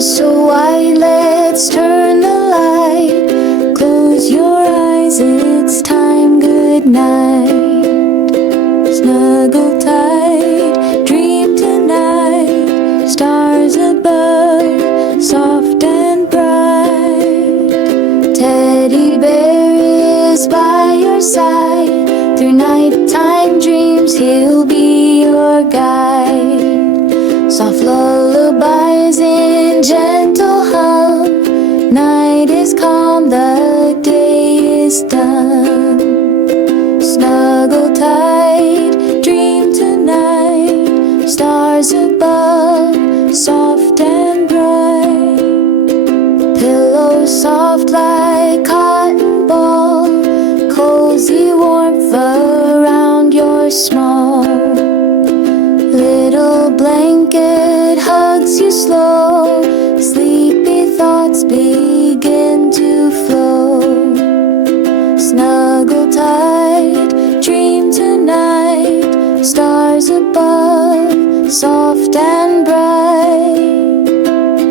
So why, let's turn the light. Close your eyes, it's time, good night. Snuggle tight, dream tonight. Stars above, soft and bright. Teddy bear is by your side. Through nighttime dreams, he'll be your guide. Soft lullabies in gentle hum. Night is calm, the day is done. Snuggle tight, dream tonight. Stars above, soft and bright. Pillows soft like cotton ball. Cozy warmth around your small little blanket hugs you slow. Sleepy thoughts begin to flow. Snuggle tight, dream tonight. Stars above, soft and bright.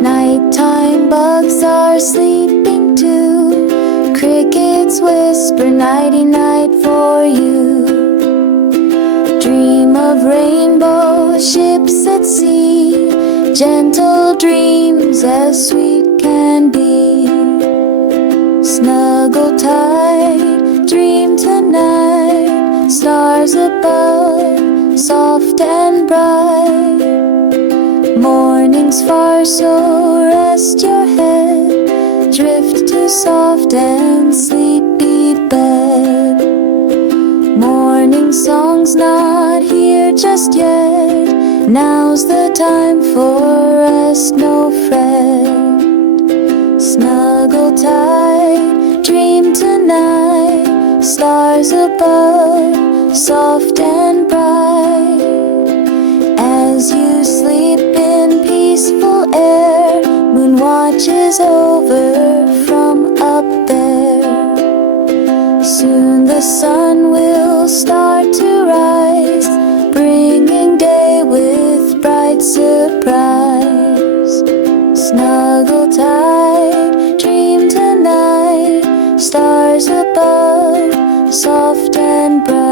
Nighttime bugs are sleeping too. Crickets whisper nighty-night for you. Dream of rainbow ships at sea. Gentle dreams as sweet can be. Snuggle tight, dream tonight. Stars above, soft and bright. Morning's far, so rest your head. Drift to soft and sleepy bed. Morning song's not here just yet. Now's the time for rest, no fret. Snuggle tight, dream tonight. Stars above, soft and bright. As you sleep in peaceful air, moon watches over from up there. Soon the sun will start to rise, bringing day with bright surprise. Snuggle tight, dream tonight. Stars above, soft and bright.